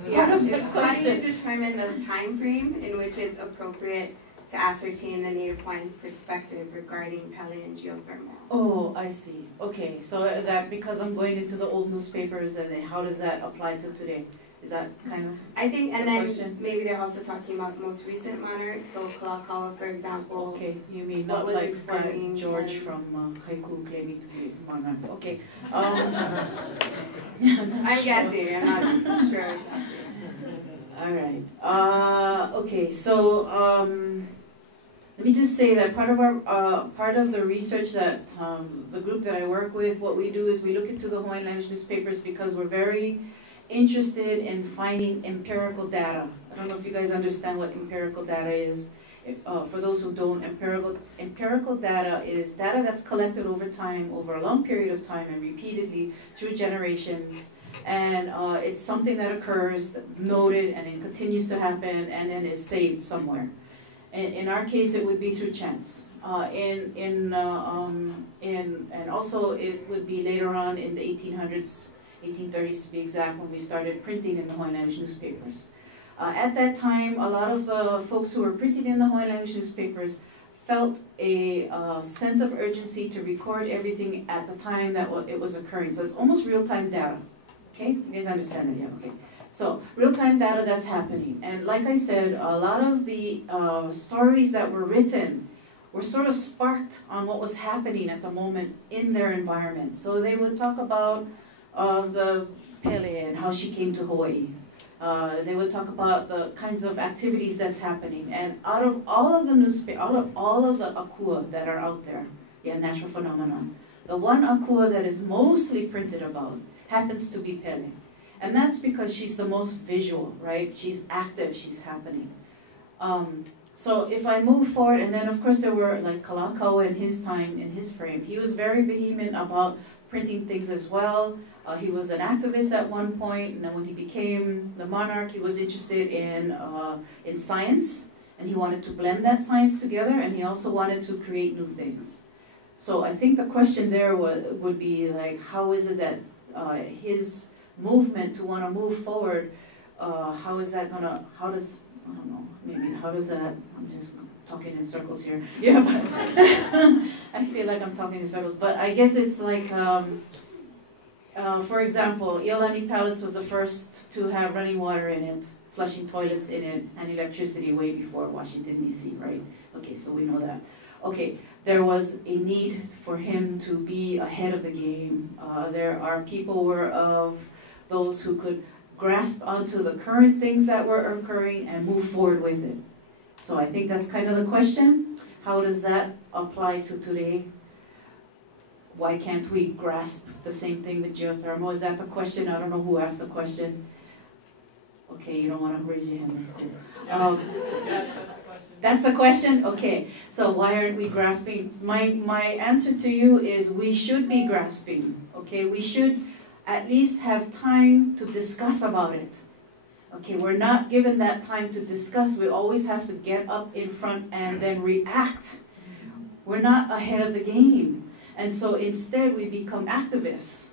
Yeah, of the how do you question? determine the time frame in which it's appropriate to ascertain the Native Hawaiian perspective regarding Pele and geothermal? Oh, I see. Okay, so that because I'm going into the old newspapers, and then how does that apply to today? Is that kind of I think, and the then question? maybe they're also talking about most recent monarchs, so Kalakaua, for example. Okay, you mean What not was like informing George and- from Haiku claiming to be monarch? Okay. I'm guessing, I'm not sure exactly. All right. Okay. So let me just say that part of the research that the group that I work with, what we do is we look into the Hawaiian language newspapers because we're very interested in finding empirical data. I don't know if you guys understand what empirical data is. For those who don't, empirical data is data that's collected over time, over a long period of time, and repeatedly through generations. And it's something that occurs, noted, and it continues to happen, and then is saved somewhere. In our case, it would be through chance. And also it would be later on in the 1800s, 1830s to be exact, when we started printing in the Hawaiian language newspapers. At that time, a lot of the folks who were printing in the Hawaiian language newspapers felt a sense of urgency to record everything at the time that it was occurring. So it's almost real-time data. Okay, you guys understand that? Yeah. Okay. So real-time data that's happening, and like I said, a lot of the stories that were written were sort of sparked on what was happening at the moment in their environment. So they would talk about the Pele and how she came to Hawaii. They would talk about the kinds of activities that's happening, and out of all of the akua that are out there, natural phenomenon, the one akua that is mostly printed about happens to be Pele. And that's because she's the most visual, right? She's active, she's happening. So if I move forward, and then of course there were like Kalakaua in his time, in his frame, he was very vehement about printing things as well. He was an activist at one point, and then when he became the monarch, he was interested in science, and he wanted to blend that science together, and he also wanted to create new things. So I think the question there would be like, how is it that his movement to want to move forward, how does, I don't know, maybe how does that, I'm just talking in circles here. Yeah, but I feel like I'm talking in circles, but I guess it's like, for example, Iolani Palace was the first to have running water in it, flushing toilets in it, and electricity way before Washington, D.C., right? Okay, so we know that. Okay, there was a need for him to be ahead of the game. There are people of those who could grasp onto the current things that were occurring and move forward with it. So I think that's kind of the question. How does that apply to today? why can't we grasp the same thing with geothermal? Is that the question? I don't know who asked the question. Okay, you don't want to raise your hand, that's cool. That's the question? Okay, so why aren't we grasping? My answer to you is we should be grasping, okay? We should at least have time to discuss about it. Okay, we're not given that time to discuss. We always have to get up in front and then react. We're not ahead of the game. And so instead we become activists.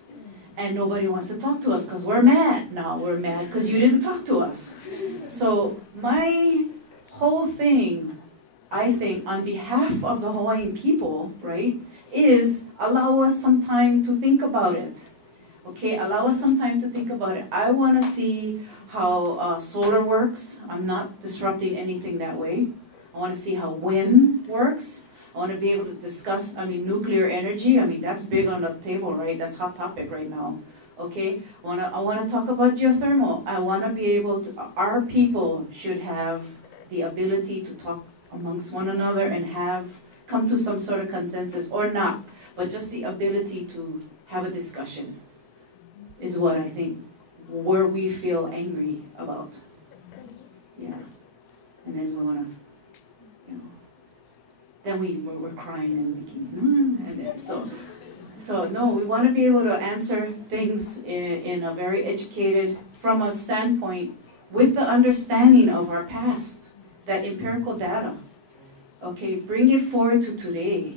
And nobody wants to talk to us because we're mad. Now we're mad because you didn't talk to us. So my whole thing, I think, on behalf of the Hawaiian people, right, is allow us some time to think about it. Okay, allow us some time to think about it. I want to see how solar works. I'm not disrupting anything that way. I want to see how wind works. I want to be able to discuss, nuclear energy. That's big on the table, right? That's hot topic right now. Okay, I want to talk about geothermal. I want to be able to, our people should have the ability to talk amongst one another and come to some sort of consensus, or not, but just the ability to have a discussion is what I think, where we feel angry about. Yeah, and then we want to, then we're crying and making, and then, so no, we want to be able to answer things in a very educated, from a standpoint, with the understanding of our past, that empirical data. Okay, bring it forward to today.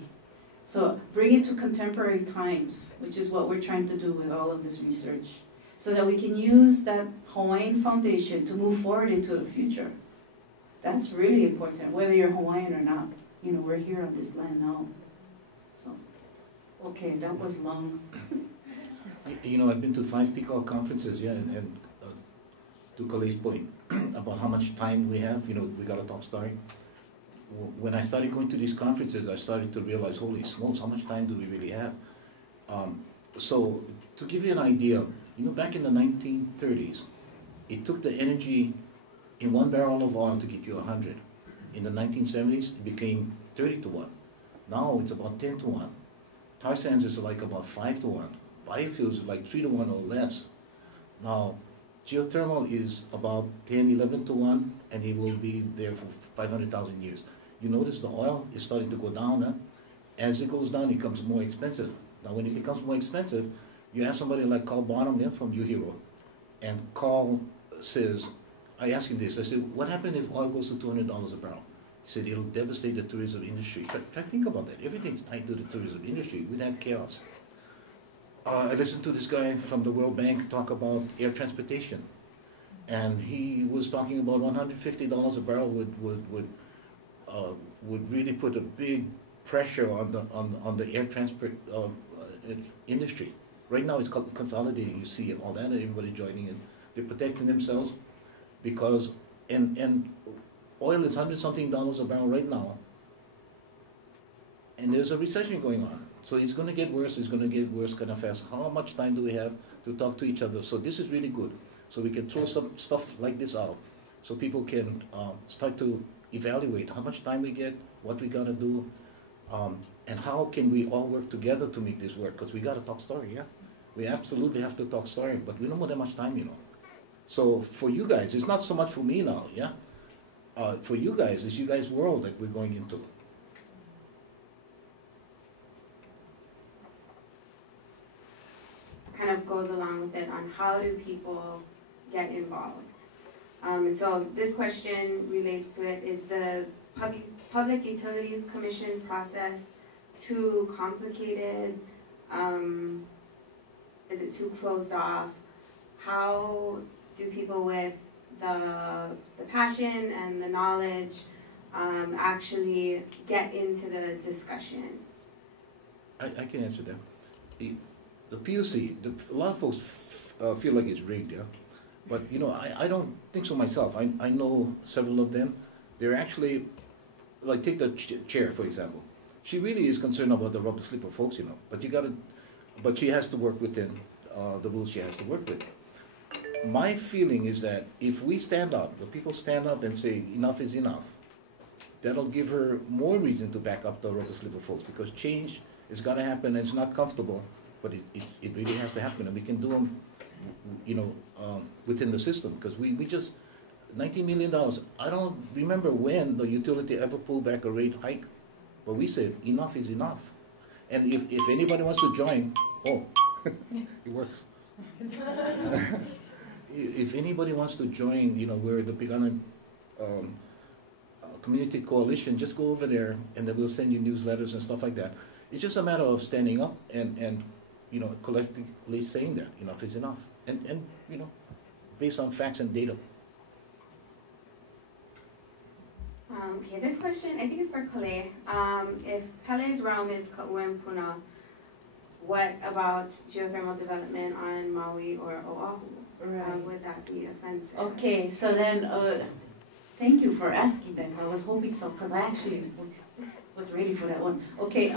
So bring it to contemporary times, which is what we're trying to do with all of this research, so that we can use that Hawaiian foundation to move forward into the future. That's really important, whether you're Hawaiian or not. We're here on this land now. So, okay, that was long. I've been to 5 Peacock conferences, and to Kale's point about how much time we have, we got to talk story. When I started going to these conferences, I started to realize, holy smokes, how much time do we really have? So, to give you an idea, back in the 1930s, it took the energy in 1 barrel of oil to get you 100. In the 1970s, it became 30 to 1. Now it's about 10 to 1. Tar sands is like about 5 to 1. Biofuels are like 3 to 1 or less. Now, geothermal is about 10, 11 to 1, and it will be there for 500,000 years. You notice the oil is starting to go down. Huh? As it goes down, it becomes more expensive. Now, when it becomes more expensive, you ask somebody like Carl Bonham from UHero, and Carl says, I asked him this, I said, what happened if oil goes to $200 a barrel? He said, it'll devastate the tourism industry. Try to think about that. Everything's tied to the tourism industry. We'd have chaos. I listened to this guy from the World Bank talk about air transportation. And he was talking about $150 a barrel would really put a big pressure on the air transport industry. Right now it's consolidating. You see all that, everybody joining in. They're protecting themselves because, and oil is $100-something a barrel right now, and there's a recession going on. So it's going to get worse. It's going to get worse kind of fast. How much time do we have to talk to each other? So this is really good. So we can throw some stuff like this out, so people can start to evaluate how much time we get, what we got to do, and how can we all work together to make this work? Because we got to talk story, yeah. We absolutely have to talk story, but we don't have that much time, So for you guys, it's not so much for me now, yeah. For you guys, it's you guys' world that we're going into. Kind of goes along with it on how do people get involved. And so this question relates to it. Is the Public Utilities Commission process too complicated? Is it too closed off? How do people with the passion and the knowledge actually get into the discussion? I can answer that. The PUC, a lot of folks feel like it's rigged, yeah? But, I don't think so myself. I know several of them. They're actually, like, take the chair, for example. She really is concerned about the rubber slipper folks, but she has to work within the rules she has to work with. My feeling is that if we stand up, the people stand up and say, enough is enough, that'll give her more reason to back up the rubber slipper folks, because change It's got to happen. It's not comfortable, but it really has to happen, and we can do them, within the system, because we just $19 million. I don't remember when the utility ever pulled back a rate hike, but we said enough is enough. And if anybody wants to join, it works. If anybody wants to join, we're the Big Island Community Coalition, just go over there, and then we'll send you newsletters and stuff like that. It's just a matter of standing up and collectively saying that enough is enough, and based on facts and data. Okay, this question I think is for Pele. If Pele's realm is Ka'u'en Puna, what about geothermal development on Maui or Oahu? Right. Would that be offensive? Okay, so then, thank you for asking that. I was hoping so, because I actually was ready for that one. Okay,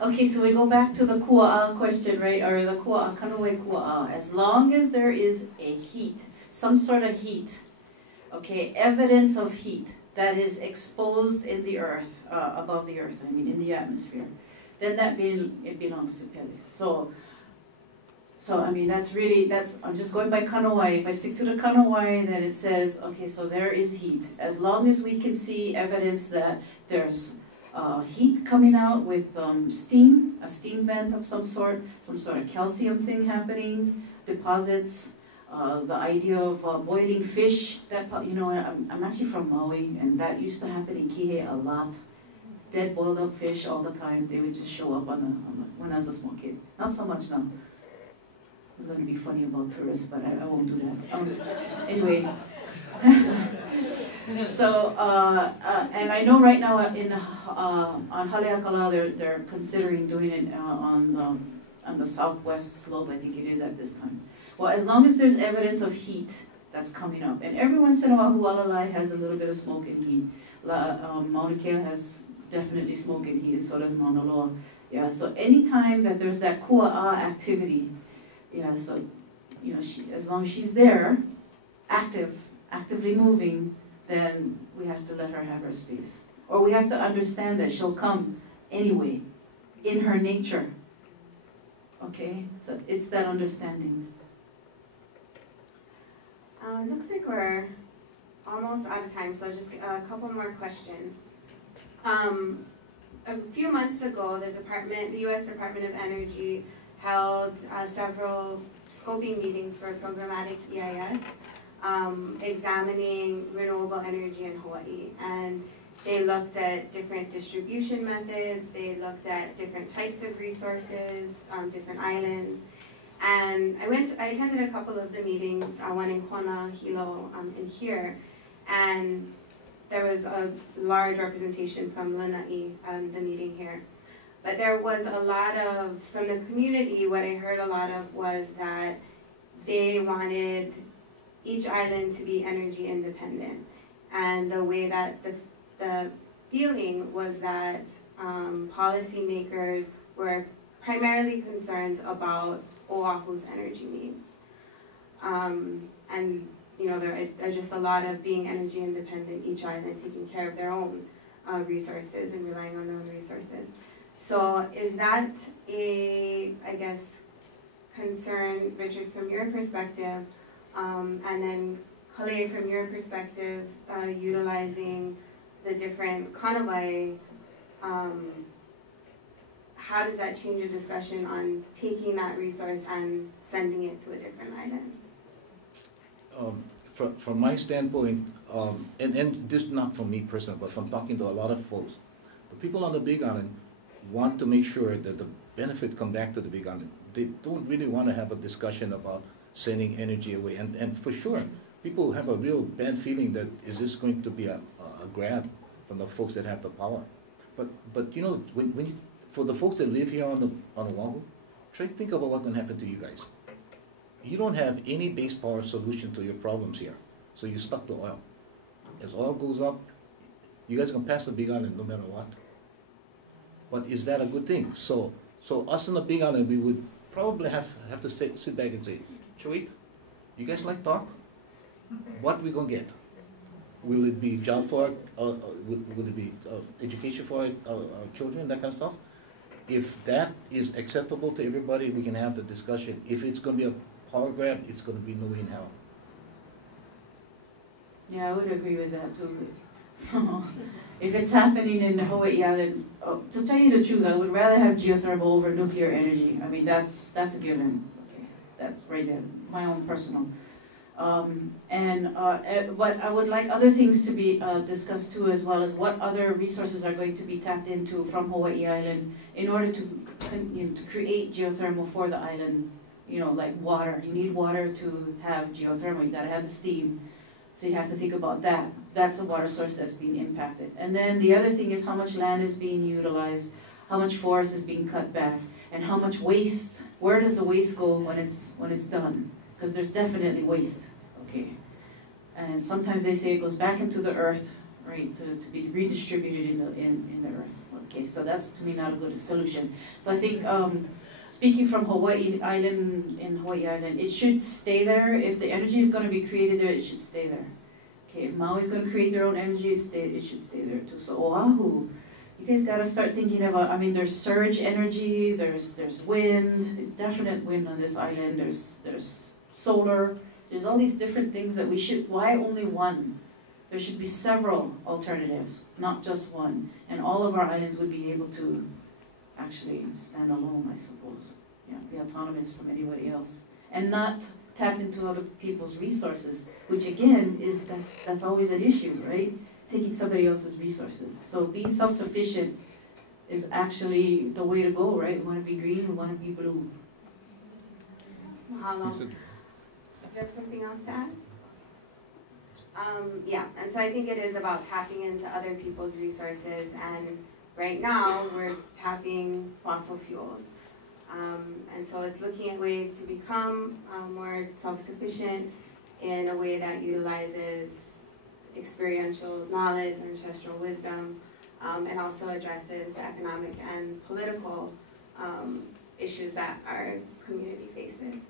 okay, so we go back to the kua'a question, right? Or the kua'a, kanoe kua'a. As long as there is a heat, some sort of heat, okay, evidence of heat that is exposed in the earth, above the earth, in the atmosphere, then it belongs to Pele. So I'm just going by Kanawai. If I stick to the Kanawai, then it says, okay, so there is heat. As long as we can see evidence that there's heat coming out with steam, a steam vent of some sort of calcium thing happening, deposits, the idea of boiling fish, I'm actually from Maui, and that used to happen in Kihei a lot. Dead boiled up fish all the time. They would just show up when I was a small kid. Not so much now. It's going to be funny about tourists, but I won't do that. Anyway. So, and I know right now on Haleakala, they're considering doing it on the southwest slope, I think it is at this time. Well, as long as there's evidence of heat that's coming up, and every once in a while, Hualalai has a little bit of smoke and heat. Mauna Kea has definitely smoke and heat, and so does Mauna Loa. Yeah, so anytime that there's that kua'a activity, yeah, so, as long as she's there, actively moving, then we have to let her have her space. Or we have to understand that she'll come anyway, in her nature. Okay, so it's that understanding. Looks like we're almost out of time, so just a couple more questions. A few months ago, the U.S. Department of Energy held several scoping meetings for programmatic EIS, examining renewable energy in Hawaii. And they looked at different distribution methods, they looked at different types of resources, different islands. And I attended a couple of the meetings, one in Kona, Hilo, and here. And there was a large representation from Lanai, the meeting here. But there was a lot of, from the community, what I heard a lot of was that they wanted each island to be energy independent. And the way that the feeling was that policymakers were primarily concerned about Oahu's energy needs. And there's just a lot of being energy independent, each island taking care of their own resources and relying on their own resources. So is that a, concern, Richard, from your perspective, and then Kale, from your perspective, utilizing the different kanawai, how does that change the discussion on taking that resource and sending it to a different island? From my standpoint, and this is not from me personally, but from talking to a lot of folks, the people on the Big Island want to make sure that the benefit come back to the Big Island. They don't really want to have a discussion about sending energy away. And for sure, people have a real bad feeling that is this going to be a grab from the folks that have the power. But when you, for the folks that live here on Oahu, try to think about what's going to happen to you guys. You don't have any base power solution to your problems here, so you're stuck to oil. As oil goes up, you guys can pass the Big Island no matter what. But is that a good thing? So us in the Big Island, we would probably have to sit back and say, Choit, you guys like talk? What we gonna get? Will it be job for will it be education for our children, that kind of stuff? If that is acceptable to everybody, we can have the discussion. If it's going to be a power grab, it's going to be no way in hell. Yeah, I would agree with that too. So, if it's happening in Hawaii Island, to tell you the truth, I would rather have geothermal over nuclear energy. I mean, that's a given. Okay, that's right there. My own personal. But I would like other things to be discussed too, as well as what other resources are going to be tapped into from Hawaii Island in order to create geothermal for the island. You know, like water. You need water to have geothermal. You got to have the steam. So you have to think about that. That's a water source that's being impacted. And then the other thing is how much land is being utilized, how much forest is being cut back, and how much waste. Where does the waste go when it's done? Because there's definitely waste. Okay. And sometimes they say it goes back into the earth, right, to be redistributed in the earth. Okay, so that's to me not a good solution. So I think speaking from Hawaii Island, it should stay there. If the energy is going to be created there, it should stay there. Okay, if Maui is going to create their own energy, it should stay there too. So Oahu, you guys got to start thinking about, I mean, there's surge energy, there's wind, there's definite wind on this island, there's solar, there's all these different things that we should, why only one? There should be several alternatives, not just one. And all of our islands would be able to actually stand alone, I suppose. Yeah, be autonomous from anybody else. And not tap into other people's resources, which again, that's always an issue, right? Taking somebody else's resources. So being self-sufficient is actually the way to go, right? We want to be green, we want to be blue. Mahalo. Do you have something else to add? Yeah, and so I think it is about tapping into other people's resources, and right now we're tapping fossil fuels. And so it's looking at ways to become more self-sufficient in a way that utilizes experiential knowledge, ancestral wisdom, and also addresses economic and political issues that our community faces.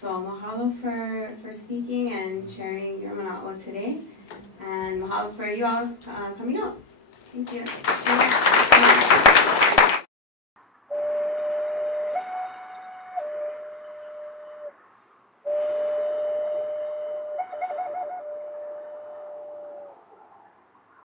So mahalo for speaking and sharing your mana'o today, and mahalo for you all coming out. Thank you.